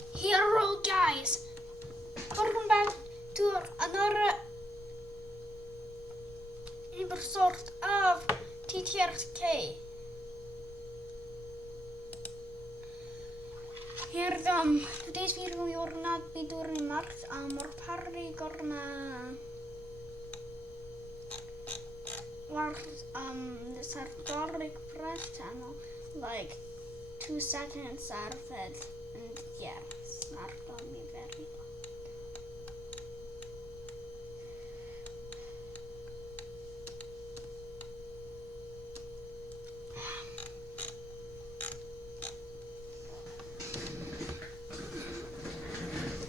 Hello guys, welcome back to another episode of TTRK. Here, today's video we will not be doing much. We're probably gonna watch this historic press channel, like 2 seconds out of it, and yeah, it's not gonna be very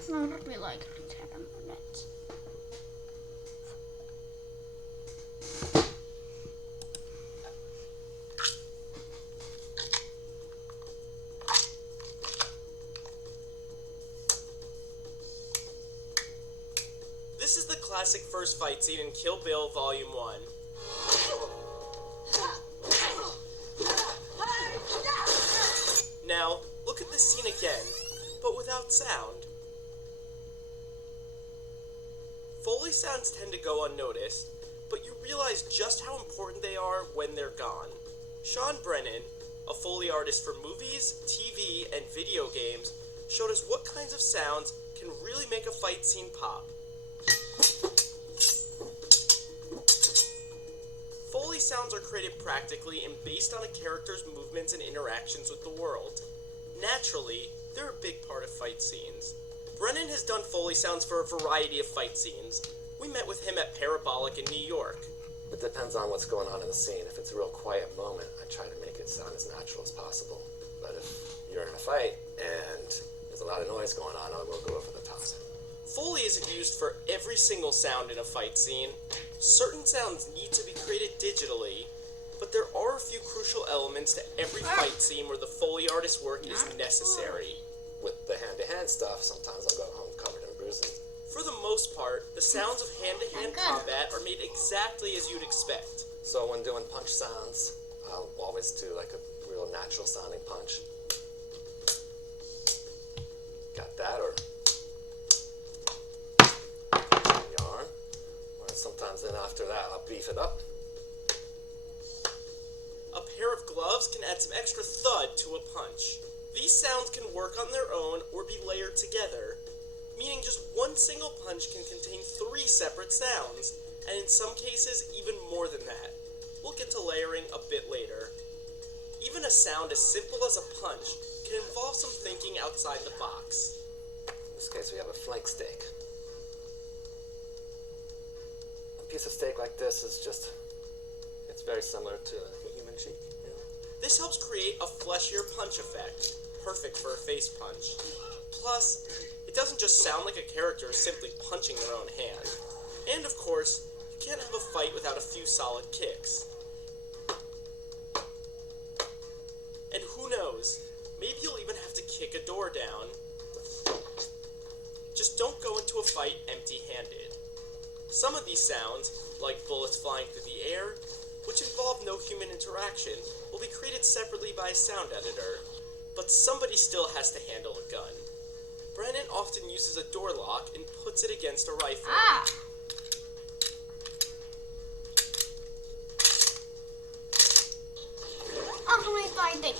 long. Not be like 7 minutes. This is the classic first fight scene in Kill Bill Volume 1. Now, look at this scene again, but without sound. Foley sounds tend to go unnoticed, but you realize just how important they are when they're gone. Sean Brennan, a Foley artist for movies, TV, and video games, showed us what kinds of sounds can really make a fight scene pop. Foley sounds are created practically and based on a character's movements and interactions with the world. Naturally, they're a big part of fight scenes. Brennan has done Foley sounds for a variety of fight scenes. We met with him at Parabolic in New York. It depends on what's going on in the scene. If it's a real quiet moment, I try to make it sound as natural as possible. But if you're in a fight and there's a lot of noise going on, I will go over the top. Foley isn't used for every single sound in a fight scene. Certain sounds need to be created digitally, but there are a few crucial elements to every fight scene where the Foley artist's work is necessary. With the hand-to-hand stuff, sometimes I'll go home covered in bruises. For the most part, the sounds of hand-to-hand combat are made exactly as you'd expect. So when doing punch sounds, I'll always do like a real natural sounding punch. Got that? Or yarn. Or sometimes then after that, I'll beef it up. A pair of gloves can add some extra thud to a punch. These sounds can work on their own or be layered together, meaning just one single punch can contain 3 separate sounds, and in some cases even more than that. We'll get to layering a bit later. Even a sound as simple as a punch can involve some thinking outside the box. In this case, we have a flank steak. A piece of steak like this is just, it's very similar to a human cheek, you know? This helps create a fleshier punch effect, perfect for a face punch. Plus, it doesn't just sound like a character is simply punching their own hand. And of course, you can't have a fight without a few solid kicks. And who knows, maybe you'll even have to kick a door down. Just don't go into a fight empty-handed. Some of these sounds, like bullets flying through the air, which involve no human interaction, will be created separately by a sound editor, but somebody still has to handle a gun. Brennan often uses a door lock and puts it against a rifle. How can I find it?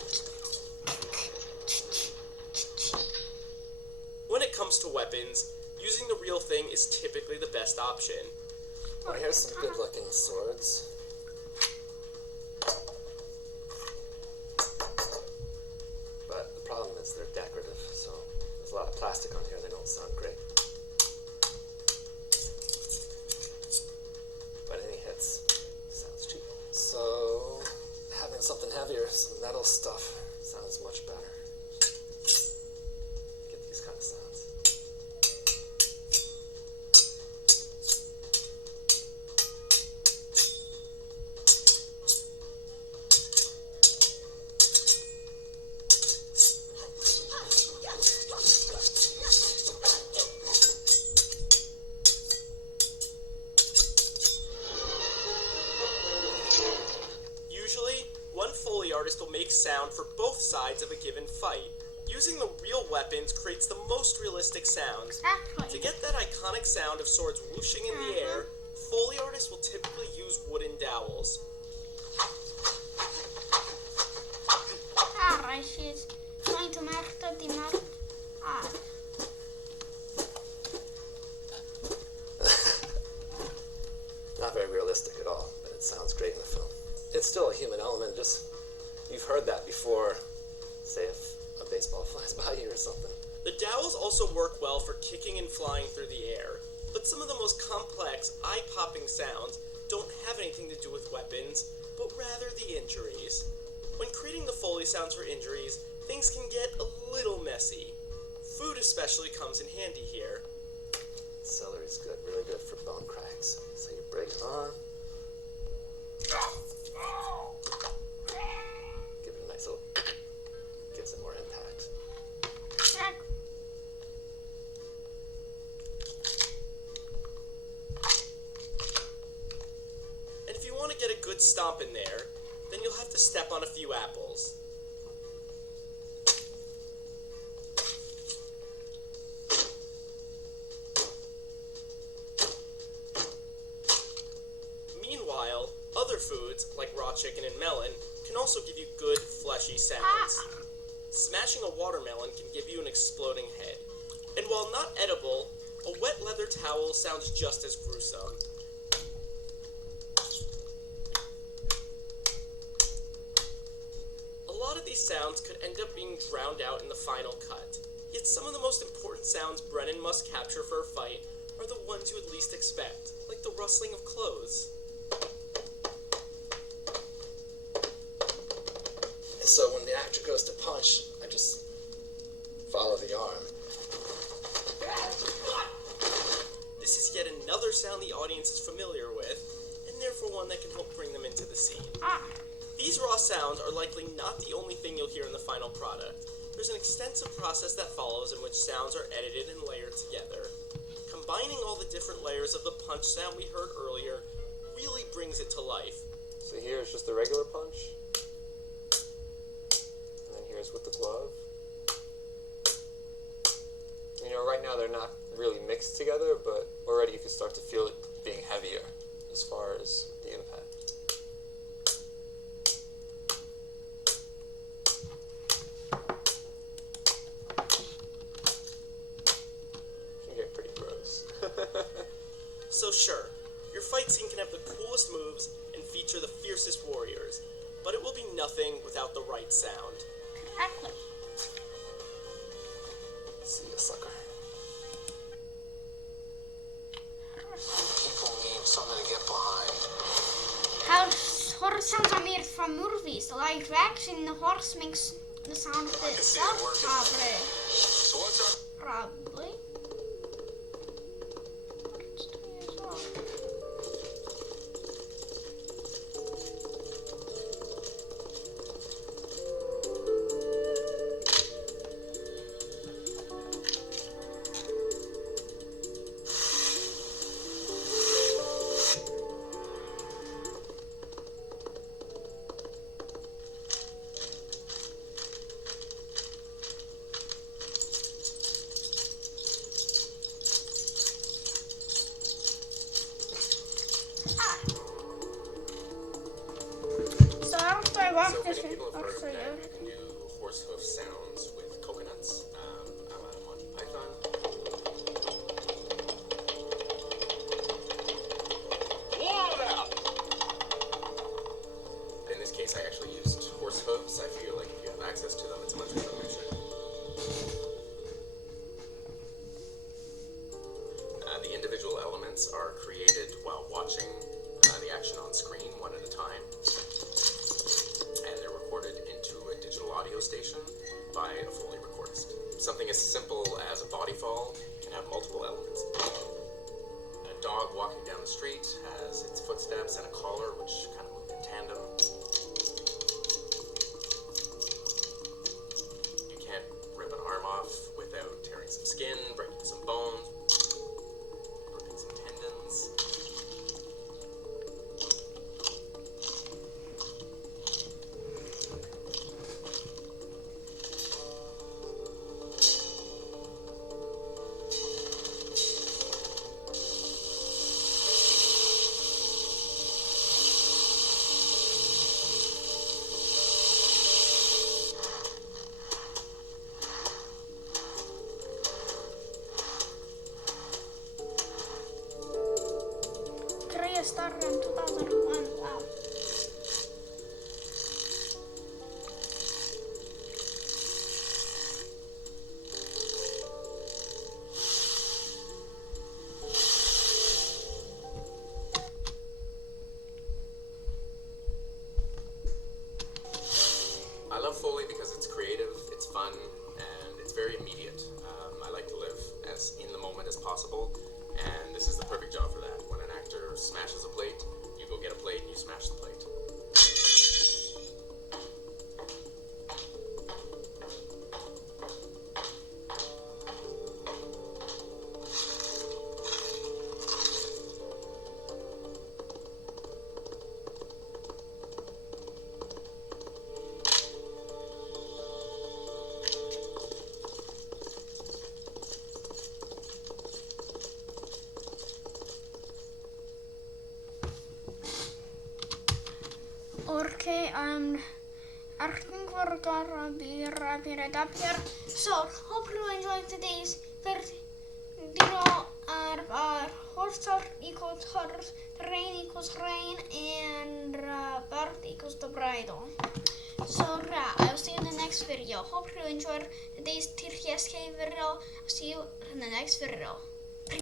When it comes to weapons, using the real thing is typically the best option. Well, here's some good-looking swords. But the problem is they're decorative, so there's a lot of plastic on here. They don't sound great. But any hits sounds cheap. So having something heavier, some metal stuff, sounds much better. Get these kind of sounds. Usually, one Foley artist will make sound for both sides of a given fight, Using the real weapons creates the most realistic sounds. To get that iconic sound of swords whooshing in the air, Foley artists will typically use wooden dowels. She's going to murder the murder. Not very realistic at all, but it sounds great in the film. It's still a human element, just, you've heard that before, say if a baseball flies by you or something. The dowels also work well for kicking and flying through the air, but some of the most complex, eye-popping sounds don't have anything to do with weapons, but rather the injuries. When creating the Foley sounds for injuries, things can get a little messy. Food especially comes in handy here. Celery's good, really good for bone cracks. So you break it on. Give it a nice little, gives it more impact. And if you want to get a good stomp in there, then you'll have to step on a few apples. Meanwhile, other foods, like raw chicken and melon, can also give you good, fleshy sounds. Smashing a watermelon can give you an exploding head. And while not edible, a wet leather towel sounds just as gruesome. A lot of these sounds could end up being drowned out in the final cut. Yet some of the most important sounds Brennan must capture for a fight are the ones you would least expect, like the rustling of clothes. So when the actor goes to punch, I just follow the arm. This is yet another sound the audience is familiar with, and therefore one that can help bring them into the scene. These raw sounds are likely not the only thing you'll hear in the final product. There's an extensive process that follows in which sounds are edited and layered together. Combining all the different layers of the punch sound we heard earlier really brings it to life. So here's just the regular punch. And then here's with the glove. You know, right now they're not really mixed together, but already you can start to feel it being heavier as far as the impact. Can get pretty gross. So sure, your fight scene can have the coolest moves and feature the fiercest warriors, but it will be nothing without the right sound. Exactly. See ya, sucker. People need something to get behind. How horse sounds are made from movies. Like action, the horse makes the sound of can it. see it working. Probably. So what's up? Probably. So many people have heard that you can do horse hoof sounds with coconuts. I'm out of Monty Python. In this case, I actually used horse hooves. I feel like if you have access to them, it's a much better picture. The individual elements are created while watching the action on screen one at a time. And they're recorded into a digital audio station by a Foley recordist. Something as simple as a body fall can have multiple elements. A dog walking down the street has its footsteps and a collar which kind of move in tandem. You can't rip an arm off without tearing some skin, breaking some bones, ripping some tendons. Okay, I think we're gonna be wrapping it up here. So, hope you enjoyed today's video. Our horse equals horse, rain equals rain, and bird equals the bridle. So, I'll see you in the next video. Hope you enjoyed today's TRSK video. I'll see you in the next video.